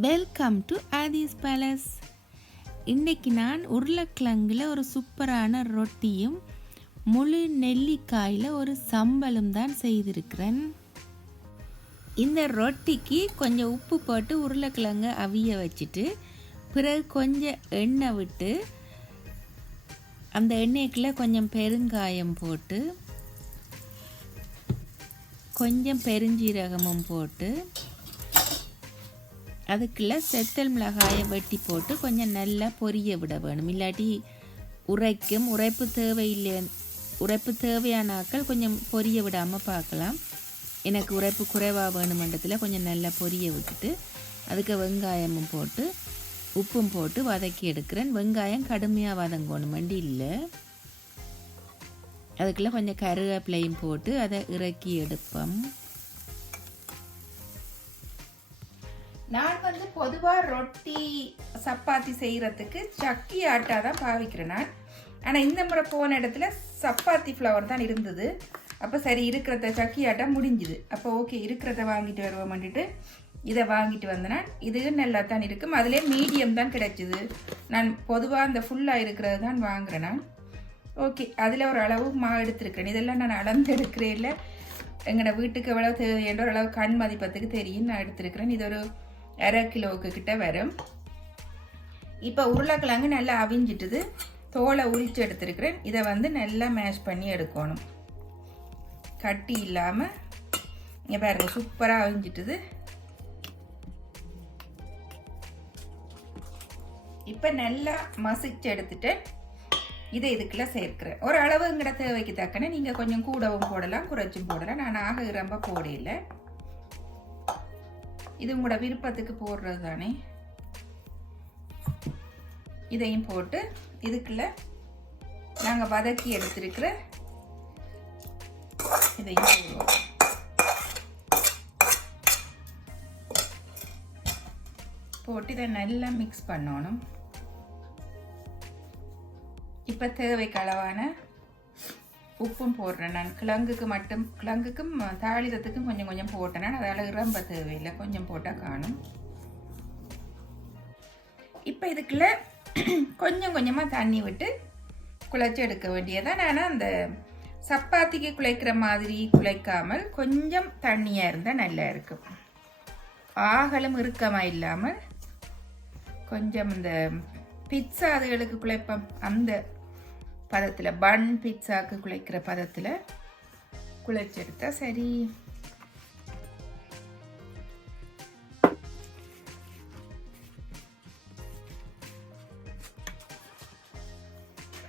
Welcome to Aadhi's palace இன்றைக்கி நான் உருளைக்கிழங்கில் ஒரு சூப்பரான ரொட்டியும் முழு நெல்லிக்காயில் ஒரு சம்பலும் தான் செய்திருக்கிறேன். இந்த ரொட்டிக்கு கொஞ்சம் உப்பு போட்டு உருளைக்கிழங்கு அவிய வச்சுட்டு பிறகு கொஞ்சம் எண்ணெய் விட்டு அந்த எண்ணெய்க்குள்ளே கொஞ்சம் பெருங்காயம் போட்டு கொஞ்சம் பெருஞ்சீரகமும் போட்டு அதுக்குள்ளே செத்தல் மிளகாயை வெட்டி போட்டு கொஞ்சம் நல்லா பொரிய விட வேணும். இல்லாட்டி உரைக்கும் உரைப்பு தேவையில்லை உரைப்பு தேவையான ஆக்கள் கொஞ்சம் பொரிய விடாமல் பார்க்கலாம். எனக்கு உரைப்பு குறைவாக வேணுமன்றத்தில் கொஞ்சம் நல்லா பொரிய விட்டுட்டு அதுக்கு வெங்காயமும் போட்டு உப்பும் போட்டு வதக்கி எடுக்கிறேன். வெங்காயம் கடுமையாக வதங்கணும் வண்டி இல்லை. அதுக்குள்ளே கொஞ்சம் கருவேப்பிலையும் போட்டு அதை இறக்கி எடுப்போம். பொதுவாக ரொட்டி சப்பாத்தி செய்கிறதுக்கு சக்கி ஆட்டா தான் பாவிக்கிறேன் நான் ஆனால் இந்த முறை போன இடத்துல சப்பாத்தி ஃப்ளவர் தான் இருந்தது. அப்போ சரி இருக்கிறத சக்கி ஆட்டா முடிஞ்சுது. அப்போ ஓகே இருக்கிறத வாங்கிட்டு வருவோம்னுட்டு இதை வாங்கிட்டு வந்தேன்னா இது நல்லா தான் இருக்கும். அதிலே மீடியம் தான் கிடைச்சிது. நான் பொதுவாக அந்த ஃபுல்லாக இருக்கிறது தான் வாங்குறேன் நான் ஓகே அதில் ஒரு அளவு மா எடுத்திருக்கிறேன். இதெல்லாம் நான் அளந்து எடுக்கிறேன் இல்லை. எங்களோட வீட்டுக்கு எவ்வளோ தேவைன்ற ஒரு அளவு கண் மதிப்பத்துக்கு தெரியும் நான் எடுத்திருக்கிறேன். இது ஒரு அரை கிலோவுக்கு கிட்ட வரும். இப்போ உருளைக்கிழங்கு நல்லா அவிஞ்சிட்டுது. தோலை உரித்து எடுத்துருக்கிறேன். இதை வந்து நல்லா மேஷ் பண்ணி எடுக்கணும். கட்டி இல்லாமல் இங்கே பாருங்கள் சூப்பராக அவிஞ்சிட்டுது. இப்போ நல்லா மசிச்சு எடுத்துட்டேன். இதை இதுக்குள்ள சேர்க்கிறேன். ஒரு அளவு தேவைக்கு தக்கன நீங்கள் கொஞ்சம் கூடவும் போடலாம் குறைச்சும் போடலாம். நான் ஆக ரொம்ப போடையில இது உங்களோட விருப்பத்துக்கு போடுறது தானே? இதையும் போட்டு இதுக்குள்ள நாங்கள் வதக்கி எடுத்திருக்கிற இதையும் போடுவோம். போட்டு இதை நல்லா மிக்ஸ் பண்ணணும். இப்போ தேவைக்கு அளவான உப்பும் போடுறேன் நான். கிழங்குக்கு மட்டும் கிழங்குக்கும் தாளிதத்துக்கும் கொஞ்சம் கொஞ்சம் போட்டேன் நான். அதால் ரொம்ப தேவையில்லை. கொஞ்சம் போட்டால் காணும். இப்போ இதுக்குள்ள கொஞ்சம் கொஞ்சமாக தண்ணி விட்டு குழைச்சி எடுக்க வேண்டியதான் நான் அந்த சப்பாத்திக்கு குழைக்கிற மாதிரி குழைக்காமல் கொஞ்சம் தண்ணியாக இருந்தால் நல்லா இருக்கும். ஆகலும் இறுக்கமாக இல்லாமல் கொஞ்சம் இந்த பிட்சா அதுகளுக்கு குழைப்பம். அந்த பதத்தில் பன் பிட்சாவுக்கு குழைக்கிற பதத்தில் குழைச்செடுத்தா சரி.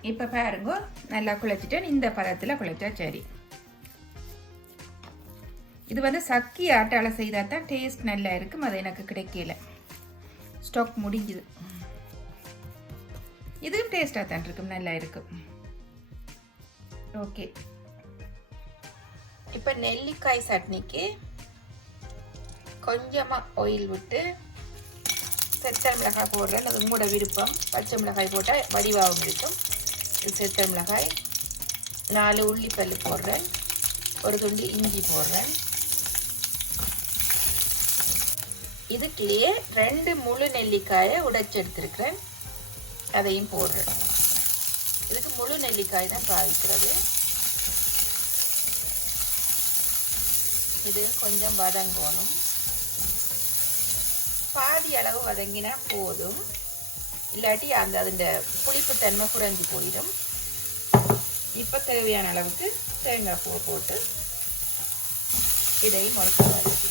இப்போ பாருங்க நல்லா குழைச்சிட்டேன். இந்த பதத்தில் குழைச்சா சரி. இது வந்து சக்கி ஆட்டால் செய்தால் தான் டேஸ்ட் நல்லா இருக்கும். அது எனக்கு கிடைக்கல. ஸ்டாக் முடிஞ்சுது. இதுவும் டேஸ்டாக தான் இருக்கும். நல்லா இருக்கும். ஓகே. இப்போ நெல்லிக்காய் சட்னிக்கு கொஞ்சமாக ஆயில் விட்டு செத்தல் மிளகாய் போடுறேன். அது உங்களோட விருப்பம். பச்சை மிளகாய் போட்டால் வடிவாகவும் இருக்கும். செத்தல் மிளகாய். நாலு உள்ளிப்பல் போடுறேன். ஒரு துண்டு இஞ்சி போடுறேன். இதுக்குள்ளேயே ரெண்டு முழு நெல்லிக்காயை உடைச்சி எடுத்துருக்கிறேன். அதையும் போடுறேன். முழு நெல்லிக்காய் தான் பாவிக்கிறது இது கொஞ்சம் வதங்கணும். பாதி அளவு வதங்கினா போதும். இல்லாட்டி அந்த அதுண்ட புளிப்புத்தன்மை குறைஞ்சி போயிடும். இப்போ தேவையான அளவுக்கு தேங்காய் பூ போட்டு இதை முழுக்க வதக்கி.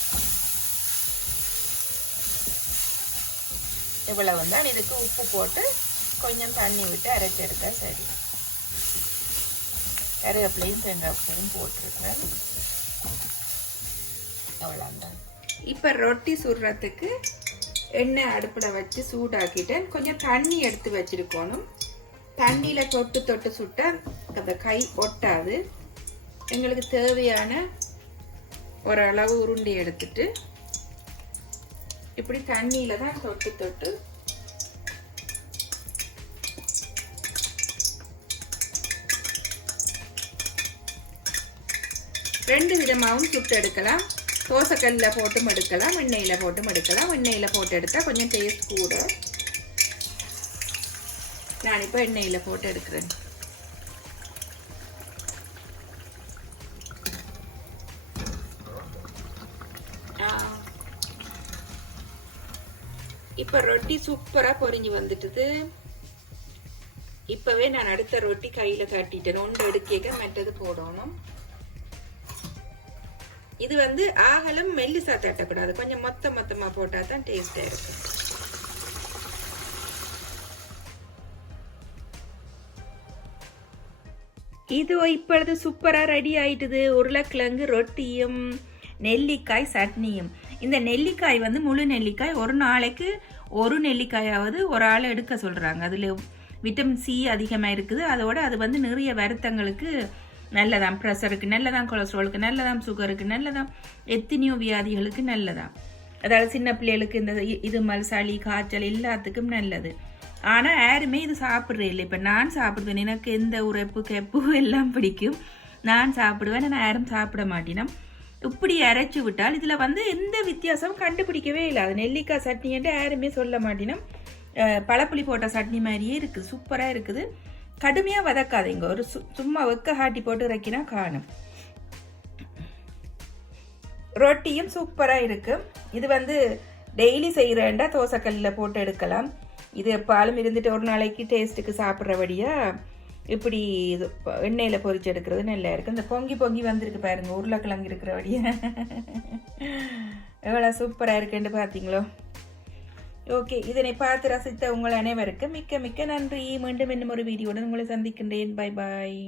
இவ்வளவு தான் இதுக்கு உப்பு போட்டு கொஞ்சம் தண்ணி விட்டு அரைச்செடுத்தா சரி. கருவேப்பிலையும் தேங்காய் பூவும் போட்டிருக்கேன் அவ்வளோதான் இப்போ ரொட்டி சுடுறதுக்கு எண்ணெய் அடுப்பில் வச்சு சூடாக்கிட்டேன். கொஞ்சம் தண்ணி எடுத்து வச்சுருக்கணும். தண்ணியில் தொட்டு தொட்டு சுட்டால் அந்த கை ஒட்டாது. எங்களுக்கு தேவையான ஒரு அளவு உருண்டி எடுத்துட்டு இப்படி தண்ணியில் தான் தொட்டு தொட்டு ரெண்டு விதமாகவும் சுட்டு எடுக்கலாம். தோசைக்கல்லில் போட்டும் எடுக்கலாம். எண்ணெயில் போட்டும் எடுக்கலாம். எண்ணெயில் போட்டு எடுத்தால் கொஞ்சம் டேஸ்ட் கூட. நான் இப்போ எண்ணெயில் போட்டு எடுக்கிறேன். இப்போ ரொட்டி சூப்பராக பொரிஞ்சு வந்துட்டுது. இப்போவே நான் அடுத்த ரொட்டி கையில் காட்டிட்டேன். ஒன்று எடுக்க மற்றது போடணும். இது வந்து ஆகலும் மெல்லிசா தட்டக்கூடாது. கொஞ்சம் மொத்த மொத்தமாக போட்டால் தான் டேஸ்டாக இருக்கும். இது இப்பொழுது சூப்பராக ரெடி ஆயிட்டுது. உருளைக்கிழங்கு ரொட்டியும் நெல்லிக்காய் சட்னியும். இந்த நெல்லிக்காய் வந்து முழு நெல்லிக்காய். ஒரு நாளைக்கு ஒரு நெல்லிக்காயாவது ஒரு ஆள் எடுக்க சொல்கிறாங்க அதில் விட்டமின் சி அதிகமாக இருக்குது. அதோட அது வந்து நிறைய வருத்தங்களுக்கு நல்லதாம் ப்ரெஷருக்கு நல்லதாம் கொலஸ்ட்ராலுக்கு நல்லதாம் சுகருக்கு நல்லதாம் எத்தனையோ வியாதிகளுக்கு நல்லதாம். அதாவது சின்ன பிள்ளைகளுக்கு இந்த இது மாதிரி சளி காய்ச்சல் எல்லாத்துக்கும் நல்லது. ஆனால் யாருமே இது சாப்பிட்றே இல்லை. இப்போ நான் சாப்பிடுவேன். எனக்கு எந்த உரைப்பு கெப்பு எல்லாம் பிடிக்கும். நான் சாப்பிடுவேன். நான் யாரும் சாப்பிட மாட்டினோம். இப்படி அரைச்சி விட்டால் இதில் வந்து எந்த வித்தியாசமும் கண்டுபிடிக்கவே இல்லை. அது நெல்லிக்காய் சட்னின்ட்டு யாருமே சொல்ல மாட்டினோம். பழப்புளி போட்ட சட்னி மாதிரியே இருக்குது சூப்பராக இருக்குது. கடுமையாக வதக்காதீங்க. ஒரு சு சும்மா வெக்க ஹாட்டி போட்டு இறக்கினா காணும். ரொட்டியும் சூப்பராக இருக்கும் இது வந்து டெய்லி செய்கிறேன்டா தோசைக்கல்லில் போட்டு எடுக்கலாம். இது எப்பாலும் இருந்துட்டு ஒரு நாளைக்கு டேஸ்ட்டுக்கு சாப்பிட்றபடியாக இப்படி இது எண்ணெயில் பொரிச்சு எடுக்கிறது நல்லா இருக்குது இந்த பொங்கி பொங்கி வந்திருக்கு பாருங்க உருளைக்கிழங்கு இருக்கிறபடியா. எவ்வளோ சூப்பராக இருக்குன்னு பார்த்தீங்களோ ஓகே இதனை பார்த்து ரசித்த உங்கள் அனைவருக்கும் மிக்க மிக்க நன்றி. மீண்டும் இன்னும் ஒரு வீடியோடன் உங்களை சந்திக்கின்றேன். Bye bye